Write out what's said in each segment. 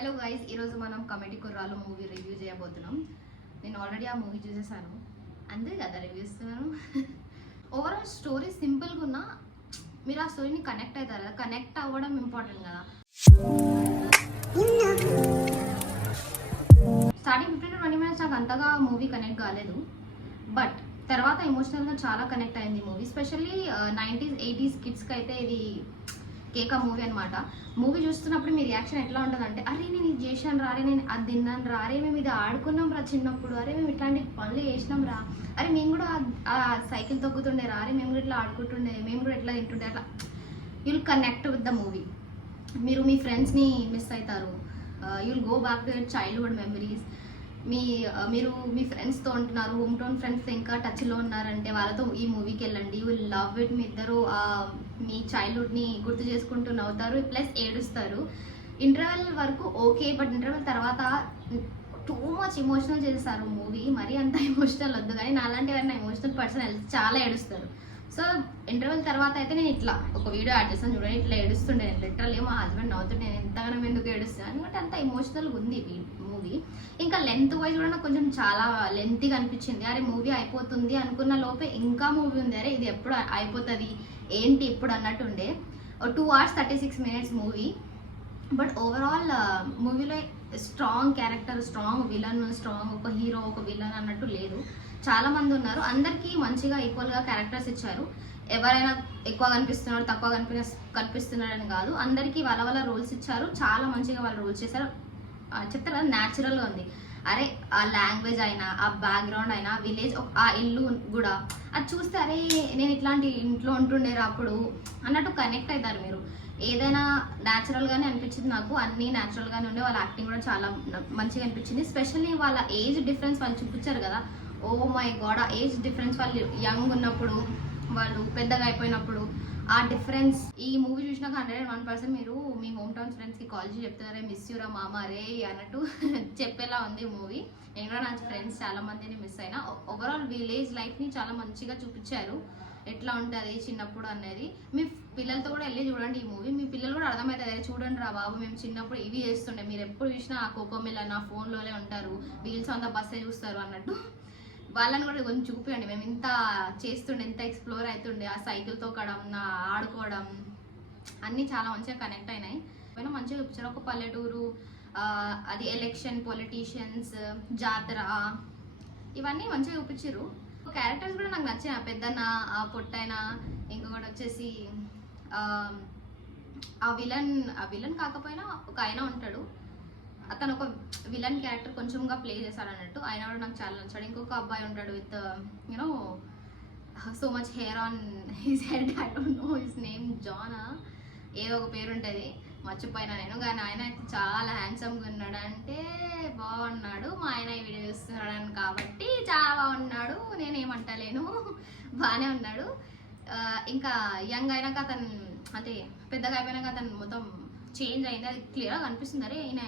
Hello guys, ఈరోజు మనం comedy కుర్రాలు movie review చేయబోతున్నాం. నేను ఆల్రెడీ ఆ మూవీ చూసేసాను, అంతే కదా రివ్యూ ఇస్తున్నాను. ఓవరాల్ స్టోరీ సింపుల్గా ఉన్నా మీరు ఆ స్టోరీని కనెక్ట్ అవుతారు కదా, కనెక్ట్ అవ్వడం ఇంపార్టెంట్ కదా. స్టార్టింగ్ 15-20 minutes నాకు అంతగా మూవీ కనెక్ట్ కాలేదు, బట్ తర్వాత ఎమోషనల్గా చాలా కనెక్ట్ అయింది మూవీ. స్పెషల్లీ 90s 80s కిడ్స్కి అయితే ఇది కేక మూవీ అనమాట. మూవీ చూస్తున్నప్పుడు మీ రియాక్షన్ ఎట్లా ఉంటుంది అంటే, అరే నేను ఇది చేశాను రా, అరే నేను అది తిన్నాను రా, అరే మేము ఇది ఆడుకున్నాం రా చిన్నప్పుడు, అరే మేము ఇట్లాంటి పనులు చేసినాం రా, అరే మేము కూడా ఆ సైకిల్ తొక్కుతుండే రా, అరే మేము కూడా ఇట్లా ఆడుకుంటుండే, మేము కూడా ఎట్లా తింటుండే, అట్లా you will connect with the movie. మీరు మీ ఫ్రెండ్స్ని మిస్ అవుతారు, you will go back to your childhood memories. మీరు మీ ఫ్రెండ్స్తో ఉంటున్నారు, హోమ్ టౌన్ ఫ్రెండ్స్ ఇంకా టచ్లో ఉన్నారంటే వాళ్ళతో ఈ మూవీకి వెళ్ళండి. You will love it. మీ ఇద్దరు మీ చైల్డ్హుడ్ని గుర్తు చేసుకుంటూ నవ్వుతారు, ప్లస్ ఏడుస్తారు. ఇంటర్వెల్ వరకు ఓకే, బట్ ఇంటర్వెల్ తర్వాత టూ మచ్ ఎమోషనల్ చేస్తారు మూవీ. మరీ అంత ఎమోషనల్ వద్దు, కానీ నాలాంటి ఎవరైనా ఎమోషనల్ పర్సన్ చాలా ఏడుస్తారు. సో ఇంటర్వెల్ తర్వాత అయితే నేను ఇట్లా ఒక వీడియో యాడ్ చేస్తాను చూడండి, ఇట్లా ఏడుస్తుండే నేను లిటరల్లీ. మా హస్బెండ్ నవ్వుతుండే నేను ఎంతగానో ఎందుకు ఏడుస్తాను ఎందుకంటే అంత ఎమోషనల్గా ఉంది మూవీ. ఇంకా లెంత్ వైజ్ కూడా నాకు కొంచెం చాలా లెంతీగా అనిపించింది. అరే మూవీ అయిపోతుంది అనుకున్న లోపే ఇంకా మూవీ ఉంది, అరే ఇది ఎప్పుడు అయిపోతుంది ఏంటి ఇప్పుడు అన్నట్టు ఉండే. 2 hours 36 minutes movie. But overall మూవీలో strong character, strong villain, strong ఒక హీరో ఒక విలన్ అన్నట్టు లేదు. చాలా మంది ఉన్నారు, అందరికీ మంచిగా ఈక్వల్గా క్యారెక్టర్స్ ఇచ్చారు. ఎవరైనా ఎక్కువ కనిపిస్తున్నారు తక్కువ కనిపిస్తున్నారని కాదు, అందరికీ వాళ్ళ వాళ్ళ రోల్స్ ఇచ్చారు. చాలా మంచిగా వాళ్ళు రోల్స్ చేశారు. చెప్తారు కదా న్యాచురల్గా ఉంది. అరే ఆ లాంగ్వేజ్ అయినా, ఆ బ్యాక్గ్రౌండ్ అయినా, విలేజ్ ఆ ఇల్లు కూడా అది చూస్తే అరే నేను ఇట్లాంటి ఇంట్లో ఉంటుండేరా అప్పుడు అన్నట్టు కనెక్ట్ అవుతారు మీరు. ఏదైనా న్యాచురల్గానే అనిపించింది నాకు, అన్నీ న్యాచురల్గానే ఉండే. వాళ్ళ యాక్టింగ్ కూడా చాలా మంచిగా అనిపించింది. స్పెషల్లీ వాళ్ళ ఏజ్ డిఫరెన్స్ వాళ్ళు చూపించారు కదా, ఓ మై గాడ్. ఆ ఏజ్ డిఫరెన్స్ వాళ్ళు యంగ్ ఉన్నప్పుడు వాళ్ళు పెద్దగా అయిపోయినప్పుడు ఆ డిఫరెన్స్ ఈ మూవీ చూసినాక 101% మీరు మీ హోమ్ టౌన్ ఫ్రెండ్స్కి కాల్ చేసి చెప్తున్నారే మిస్ యూరా మామ రే అన్నట్టు చెప్పేలా ఉంది మూవీ. నేను కూడా నా ఫ్రెండ్స్ చాలా మందిని మిస్ అయినా. ఓవరాల్ విలేజ్ లైఫ్ని చాలా మంచిగా చూపించారు, ఎట్లా ఉంటుంది చిన్నప్పుడు అనేది. మీ పిల్లలతో కూడా వెళ్ళి చూడండి ఈ మూవీ, మీ పిల్లలు కూడా అర్థమవుతుంది. చూడండి రా బాబు మేము చిన్నప్పుడు ఇవి చేస్తుండే, మీరు ఎప్పుడు చూసినా ఆ కోకోమిల్ నా ఫోన్లోనే ఉంటారు, వీల్స్ అంతా బస్సే చూస్తారు అన్నట్టు వాళ్ళని కూడా కొంచెం చూపించండి. మేము ఇంత చేస్తుండే, ఎంత ఎక్స్ప్లోర్ అవుతుండే, ఆ సైకిల్ తొక్కడం, ఆడుకోవడం అన్నీ చాలా మంచిగా కనెక్ట్ అయినాయి. పైన మంచిగా చూపించారు. ఒక పల్లెటూరు, అది ఎలక్షన్, పొలిటీషియన్స్, జాతర, ఇవన్నీ మంచిగా చూపించారు. క్యారెక్టర్స్ కూడా నాకు నచ్చాయి. ఆ పెద్దన్న, ఆ పొట్టైన, ఇంకొకటి వచ్చేసి ఆ విలన్ కాకపోయినా ఒక ఆయన ఉంటాడు, అతను ఒక విలన్ క్యారెక్టర్ కొంచెంగా ప్లే చేశాడు అన్నట్టు. ఆయన కూడా నాకు చాలా నచ్చాడు. ఇంకొక అబ్బాయి ఉంటాడు with you know so much hair on his head, I don't know his name, జానా ఏదో ఒక పేరు ఉంటుంది, మర్చిపోయినా నేను. కానీ ఆయన అయితే చాలా హ్యాండ్సమ్గా ఉన్నాడు, అంటే బాగున్నాడు. మా ఆయన ఈ వీడియో చూస్తున్నాడు కాబట్టి చాలా బాగున్నాడు, నేనేమంటలేను, బాగానే ఉన్నాడు. ఇంకా యంగ్ అయినాక అతను అంటే పెద్దగా అయిపోయినాక అతను మొత్తం చేంజ్ అయింది, అది క్లియర్గా కనిపిస్తుంది. అరే ఈయన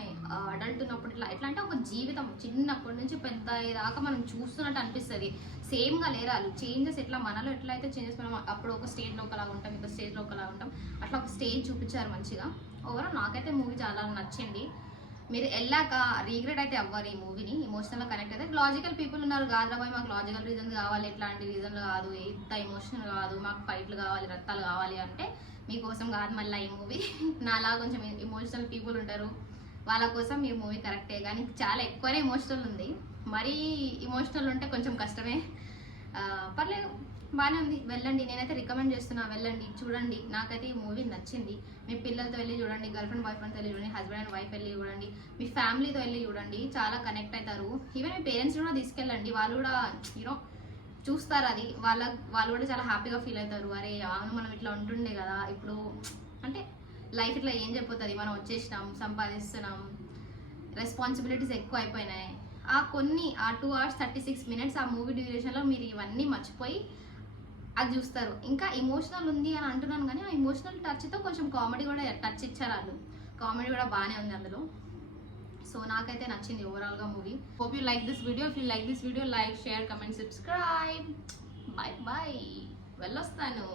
అడల్ట్ ఉన్నప్పుడు ఎట్లా అంటే ఒక జీవితం చిన్నప్పటి నుంచి పెద్ద దాకా మనం చూస్తున్నట్టు అనిపిస్తుంది. సేమ్గా లేరాలు చేంజెస్ ఎట్లా మనలో ఎట్లయితే చేంజెస్ మనం అప్పుడు ఒక స్టేజ్లో ఒకలాగా ఉంటాం, ఇంకో స్టేజ్లో ఒకలాగా ఉంటాం, అట్లా ఒక స్టేజ్ చూపించారు మంచిగా. ఓవరాల్ నాకైతే మూవీ చాలా నచ్చింది. మీరు వెళ్ళాక రీగ్రెట్ అయితే అవ్వరు ఈ మూవీని, ఎమోషనల్గా కనెక్ట్ అయితే. లాజికల్ పీపుల్ ఉన్నారు, గాద్రాబాయ్ మాకు లాజికల్ రీజన్ కావాలి, ఎట్లాంటి రీజన్లు కాదు, ఇంత ఎమోషనల్ కాదు, మాకు ఫైట్లు కావాలి, రక్తాలు కావాలి అంటే మీకోసం కాదు మళ్ళీ ఈ మూవీ. నాలా కొంచెం ఎమోషనల్ పీపుల్ ఉంటారు, వాళ్ళ కోసం ఈ మూవీ కరెక్టే. కానీ చాలా ఎక్కువనే ఎమోషనల్ ఉంది, మరీ ఎమోషనల్ ఉంటే కొంచెం కష్టమే. పర్లేదు, బాగానే ఉంది, వెళ్ళండి. నేనైతే రికమెండ్ చేస్తున్నా, వెళ్ళండి చూడండి. నాకైతే ఈ మూవీ నచ్చింది. మీ పిల్లలతో వెళ్ళి చూడండి, గర్ల్ ఫ్రెండ్ బాయ్ ఫ్రెండ్తో వెళ్ళి చూడండి, హస్బెండ్ అండ్ వైఫ్ వెళ్ళి చూడండి, మీ ఫ్యామిలీతో వెళ్ళి చూడండి, చాలా కనెక్ట్ అవుతారు. ఈవెన్ మీ పేరెంట్స్ కూడా తీసుకెళ్ళండి, వాళ్ళు కూడా యూనో చూస్తారు, అది వాళ్ళు కూడా చాలా హ్యాపీగా ఫీల్ అవుతారు. అరే అవును మనం ఇట్లా ఉంటుండే కదా, ఇప్పుడు అంటే లైఫ్ ఇట్లా ఏం చెప్పిపోతుంది, మనం వచ్చేసినాం, సంపాదిస్తున్నాం, రెస్పాన్సిబిలిటీస్ ఎక్కువ అయిపోయినాయి. ఆ 2 hours 36 minutes ఆ మూవీ డ్యూరేషన్లో మీరు ఇవన్నీ మర్చిపోయి అది చూస్తారు. ఇంకా ఎమోషనల్ ఉంది అని అంటున్నాను, కానీ ఆ ఎమోషనల్ టచ్తో కొంచెం కామెడీ కూడా టచ్ ఇచ్చారు వాళ్ళు, కామెడీ కూడా బాగానే ఉంది అందులో. సో నాకైతే నచ్చింది ఓవరాల్గా movie. Hope you like this video. If you like this video, like, share, comment, subscribe. Bye bye, వెళ్ళొస్తాను.